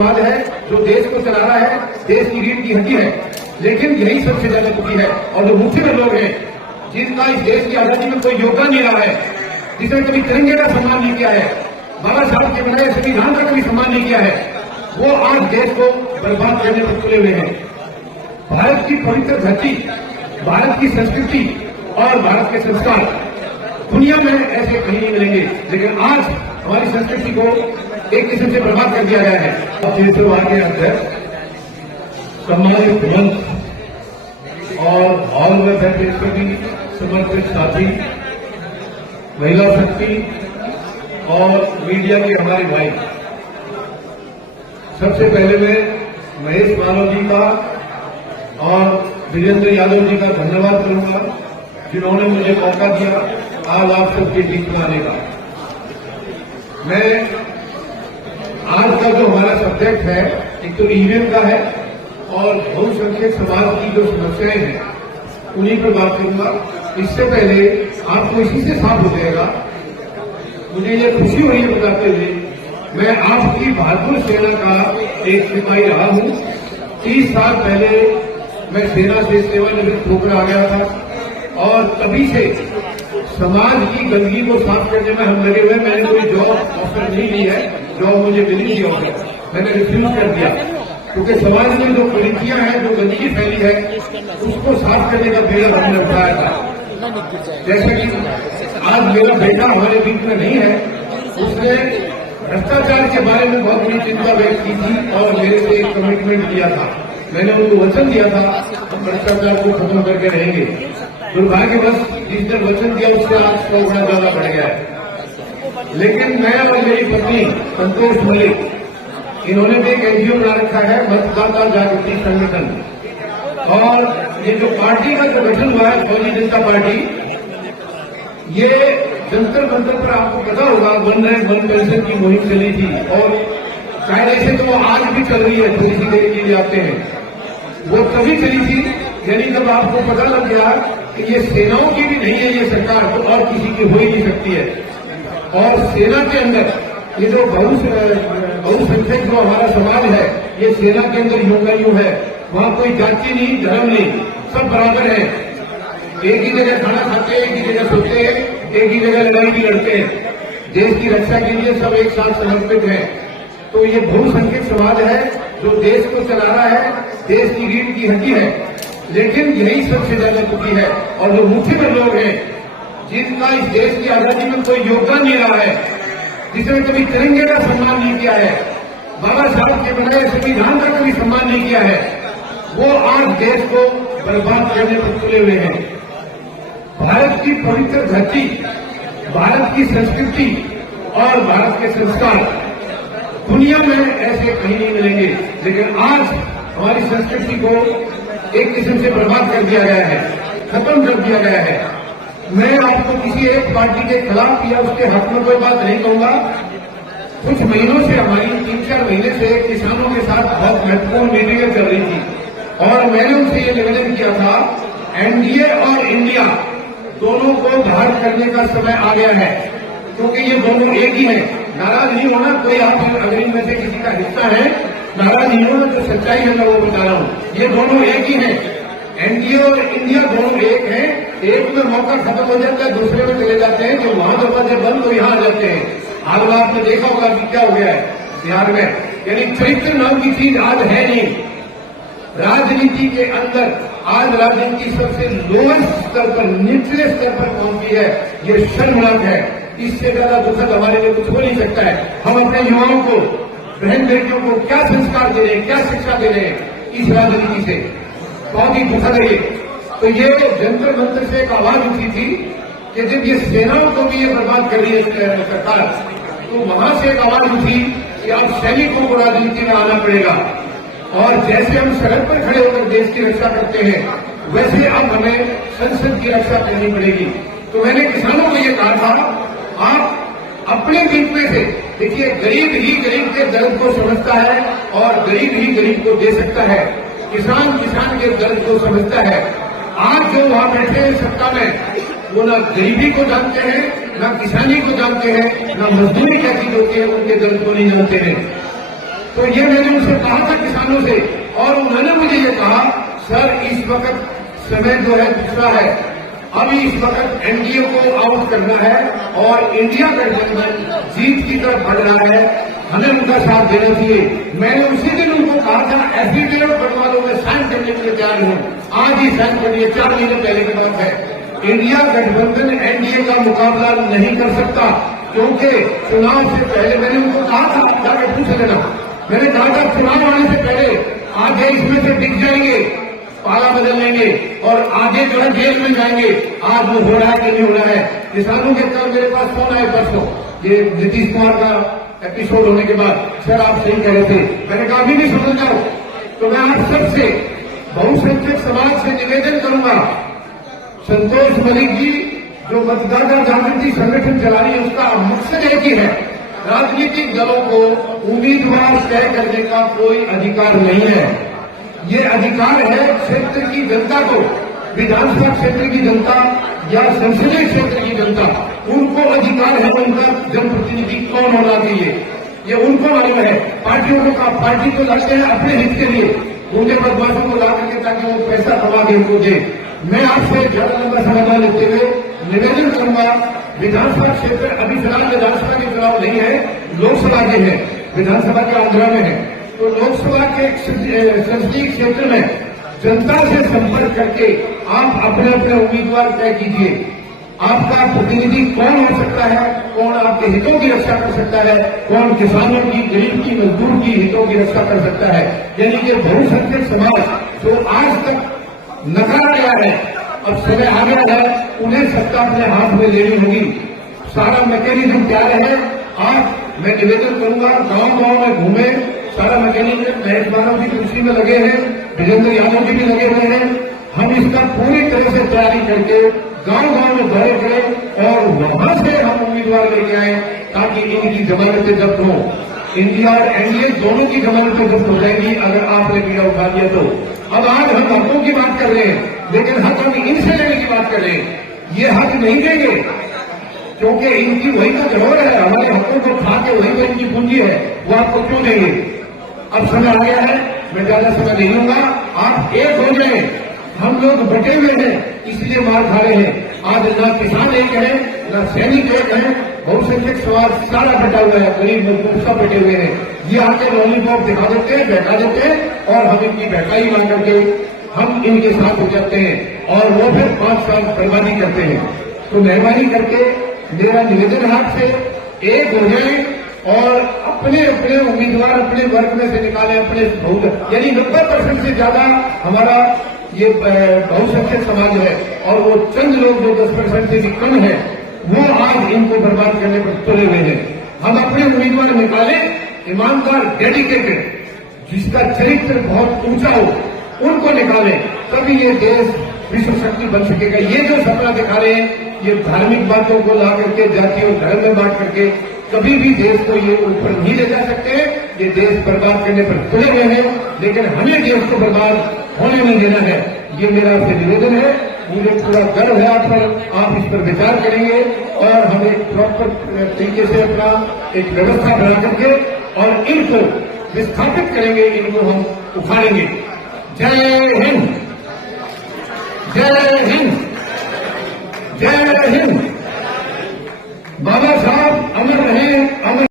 समाज है जो देश को चला रहा है, देश की रीढ़ की हड्डी है, लेकिन यही सबसे ज्यादा दुखी है। और जो मुख्य में लोग हैं जिनका इस देश की आजादी में कोई योगदान नहीं रहा है, जिसने कभी तिरंगे का सम्मान नहीं किया है, बाबा साहब के बनाए संविधान का कभी सम्मान नहीं किया है, वो आज देश को बर्बाद करने पर तुले हुए हैं। भारत की पवित्र धरती, भारत की संस्कृति और भारत के संस्कार दुनिया में ऐसे कहीं नहीं मिलेंगे, लेकिन आज हमारी संस्कृति को एक किस्म से बर्बाद कर दिया गया है। अब के अध्यक्ष सम्मानित मंच और हॉल में बैठे सभी समर्पित साथी, महिला शक्ति और मीडिया के हमारे भाई, सबसे पहले मैं महेश मालव जी का और वीरेंद्र यादव जी का धन्यवाद करूंगा, जिन्होंने मुझे मौका दिया आज आप सबके बीच में आने का। मैं आज का जो हमारा सब्जेक्ट है, एक तो ईवीएम का है और बहुसंख्यक समाज की जो समस्याएं हैं उन्हीं पर बात करूंगा। इससे पहले आपको इसी से साफ हो जाएगा, मुझे ये खुशी हो रही है बताते हुए, मैं आपकी बहादुर सेना का एक सिपाही रहा हूं। 30 साल पहले मैं सेना से सेवानिवृत्त होकर आ गया था और तभी से समाज की गंदगी को साफ करने में हम लगे हुए। मैंने कोई जॉब ऑफर नहीं ली है, जॉब मुझे मिली नहीं ऑफर, मैंने रिफ्यूज कर दिया, क्योंकि समाज में जो कुरीतियां हैं, जो गंदगी फैली है, उसको साफ करने का बेड़ा हमने उठाया था। जैसे कि आज मेरा बेटा हमारे बीच में नहीं है, उसने भ्रष्टाचार के बारे में बहुत बड़ी चिंता व्यक्त की थी और मेरे से एक कमिटमेंट लिया था। मैंने उनको वचन दिया था हम भ्रष्टाचार को खत्म करके रहेंगे। दुर्भाग्यवश जिस दिन वचन दिया उससे आज 100 गुना ज्यादा बढ़ गया है। लेकिन मैं और मेरी पत्नी संतोष मलिक, इन्होंने भी एक एनजीओ बना रखा है, मतदाता जागृति संगठन, और ये जो पार्टी का जो गठन हुआ है फौजी जनता पार्टी, ये जंतर मंतर पर आपको पता होगा वन रैंक वन पेंशन की मुहिम चली थी और शायद ऐसे तो वो आज भी चल रही है, थोड़ी सी देर के लिए आते हैं। वो तभी चली थी यानी जब आपको पता लग गया कि ये सेनाओं की भी नहीं है ये सरकार, तो और किसी की हो ही नहीं सकती है। और सेना के अंदर ये जो बहुसंख्यक जो हमारा समाज है, ये सेना के अंदर यूं का यूं है, वहां कोई जाति नहीं, धर्म नहीं, सब बराबर है, एक ही जगह खाना खाते हैं, एक ही जगह सोते हैं, एक ही जगह लड़ाई भी लड़ते हैं, देश की रक्षा के लिए सब एक साथ समर्पित हैं। तो ये बहुसंख्यक समाज है जो देश को चला रहा है, देश की रीढ़ की हड्डी है, लेकिन यही सबसे ज्यादा दुखी है। और जो मुख्य में लोग हैं जिनका इस देश की आजादी में कोई योगदान नहीं रहा है, जिसने कभी तिरंगे का सम्मान नहीं किया है, बाबा साहब के बनाए संविधान का कभी सम्मान नहीं किया है, वो आज देश को बर्बाद करने पर तुले हुए हैं। भारत की पवित्र धरती, भारत की संस्कृति और भारत के संस्कार दुनिया में ऐसे कहीं नहीं मिलेंगे, लेकिन आज हमारी संस्कृति को एक किस्म से बर्बाद कर दिया गया है, खत्म कर दिया गया है। मैं आपको किसी एक पार्टी के खिलाफ या उसके हक में कोई बात नहीं कहूंगा। कुछ महीनों से हमारी 3-4 महीने से किसानों के साथ बहुत महत्वपूर्ण मीटिंगें चल रही थी और मैंने उनसे ये निवेदन किया था, एनडीए और इंडिया दोनों को बाहर करने का समय आ गया है, क्योंकि ये दोनों एक ही है। नाराज नहीं होना, कोई आप अगर इनमें से किसी का हिस्सा है, नाराज नहीं होना, जो सच्चाई है मैं वो बता रहा हूं। ये दोनों एक ही है, एनडीए और इंडिया दोनों एक है। एक में मौका खत्म हो जाता है, दूसरे में चले जाते हैं, जो वहां दरवाजे बंद तो यहां आ जाते हैं। हाल आपने देखा होगा कि क्या हो गया है बिहार में, यानी चरित्र नाम की चीज आज है नहीं। राजनीति के अंदर आज राजनीति सबसे लोएस्ट स्तर पर, निचले स्तर पर पहुंची है, ये शर्मनाक है। इससे ज्यादा दुखद हमारे लिए कुछ हो नहीं सकता है। हम अपने युवाओं को, बहन बेटियों को क्या संस्कार दे रहे हैं, क्या शिक्षा दे रहे हैं इस राजनीति से, बहुत ही दुखद है ये। तो ये जंतर मंतर से एक आवाज उठी थी कि जब ये सेनाओं को भी ये बर्बाद कर रही है सरकार, तो वहां से एक आवाज उठी कि अब सैनिकों को राजनीति में आना पड़ेगा और जैसे हम सड़क पर खड़े होकर देश की रक्षा करते हैं, वैसे अब हमें संसद की रक्षा करनी पड़ेगी। तो मैंने किसानों को ये कहा था, आप अपने बीच में से देखिए, गरीब ही गरीब के दर्द को समझता है और गरीब ही गरीब को दे सकता है। किसान किसान के दर्द को समझता है। आज जो वहां बैठे हैं सत्ता में, वो ना गरीबी को जानते हैं, ना किसानी को जानते हैं, ना मजदूरी क्या चीज होती है उनके दर्द को नहीं जानते हैं। तो ये मैंने उनसे कहा था किसानों से, और उन्होंने मुझे ये कहा सर इस वक्त समय जो है दूसरा है, अभी इस वक्त एनडीए को आउट करना है और इंडिया गठबंधन जीत की तरफ बढ़ रहा है, हमें उनका साथ देना चाहिए। मैंने उसी दिन उनको कहा था एफिडेविट बनवा लो, मैं साइन करने के लिए तैयार हूं, आज ही साइन कर दिए, 4 महीने पहले की बात है। इंडिया गठबंधन एनडीए का मुकाबला नहीं कर सकता, क्योंकि चुनाव से पहले मैंने उनको कहा था, जाकर पूछ लेना, मैंने कहा था चुनाव आने से पहले आधे इसमें से दिख जाएंगे, पाला बदल लेंगे और आगे जो है जेल में जाएंगे। आज वो हो रहा है कि नहीं हो रहा है। किसानों के कल मेरे पास फोन आए परसों, ये नीतीश कुमार का एपिसोड होने के बाद, सर आप सही कह रहे थे, मैंने कहा अभी भी समझ जाओ। तो मैं आप सबसे बहुसंख्यक समाज से निवेदन करूंगा, संतोष मलिक जी जो मतदाता जागृति संगठन चला रही है उसका मकसद एक ही है, राजनीतिक दलों को उम्मीदवार तय करने का कोई अधिकार नहीं है। ये अधिकार है क्षेत्र की जनता को, विधानसभा क्षेत्र की जनता या संसदीय क्षेत्र की जनता, उनको अधिकार है उनका जनप्रतिनिधि कौन होना चाहिए, ये उनको मालूम है। पार्टियों को पार्टी को लाते हैं अपने हित के लिए, गुंडे बदमाशों को ला करके ताकि वो पैसा कमा के उनको दे। मैं आपसे ज्यादा लंबा समय लेते हुए निवेदन करूंगा, विधानसभा क्षेत्र अभी फिलहाल विधानसभा के चुनाव नहीं है, लोकसभा के हैं, विधानसभा के आंध्रा में है, तो लोकसभा के संसदीय क्षेत्र में जनता से संपर्क करके आप अपने अपने उम्मीदवार तय कीजिए। आपका प्रतिनिधि कौन हो सकता है, कौन आपके हितों की रक्षा कर सकता है, कौन किसानों की, गरीब की, मजदूर की हितों की रक्षा कर सकता है। यानी कि बहुसंख्यक समाज जो आज तक नकारा गया है, अब समय आ गया है उन्हें सत्ता अपने हाथ में लेनी होगी। सारा मैकेनिज्म तैयार है। आज मैं निवेदन करूंगा, गांव गांव में घूमे, सारा मैकेनिज्म महेश मानव जी कुर्सी में लगे हैं, विजेंद्र यादव जी भी लगे हुए हैं, हम इसका पूरी तरह से तैयारी करके गांव गांव में दौरे करें और वहां से हम उम्मीदवार लेके आए ताकि इनकी जमानतें जब्त हों। इंडिया और एनडीए दोनों की जमानतें जब्त हो जाएंगी अगर आपने बीड़ा उठा दिया तो। अब आज हम हकों की बात कर रहे हैं, लेकिन हक हम इनसे लेने की बात कर रहे हैं। ये हक नहीं देंगे क्योंकि इनकी वही तो जरूर है, हमारे हकों को खा के वही तो इनकी पूंजी है, वो आपको क्यों देंगे। अब समय आ गया है, मैं ज्यादा समय नहीं लूंगा, आप एक हो जाए। हम लोग बटे हुए हैं इसलिए मार खा रहे हैं। आज ना किसान एक है, ना सैनिक एक है, बहुसंख्यक समाज सारा बटा हुआ है, गरीब मजदूर सब बटे हुए हैं। ये आके लॉलीपॉप दिखा देते हैं, बैठा देते हैं और हम इनकी बैठाई मान करके हम इनके साथ हो जाते हैं और वो फिर 5 साल बर्बादी करते हैं। तो मेहरबानी करके मेरा निवेदन है आपसे, एक हो जाए और अपने अपने उम्मीदवार अपने वर्ग में से निकालें, अपने यानी 90% से ज्यादा हमारा ये बहुसंख्यक समाज है और वो चंद लोग जो 10% से भी कम है, वो आज इनको बर्बाद करने पर तुले हुए हैं। हम अपने उम्मीदवार निकालें, ईमानदार, डेडिकेटेड, जिसका चरित्र बहुत ऊंचा हो, उनको निकालें, तभी ये देश विश्व शक्ति बन सकेगा। ये जो सपना दिखा रहे हैं, ये धार्मिक बातों को ला करके जाति और धर्म में बांट करके कभी भी देश को ये ऊपर नहीं ले जा सकते। ये देश बर्बाद करने पर तुले हुए हैं, लेकिन हमें देश को बर्बाद होने नहीं देना है। ये मेरा आपसे निवेदन है। मुझे पूरा गर्व है आप पर, आप इस पर विचार करेंगे और हम एक प्रॉपर तरीके से अपना एक व्यवस्था बना करके और इनको विस्थापित करेंगे, इनको हम उखाड़ेंगे। जय हिंद, जय हिंद, जय हिंद।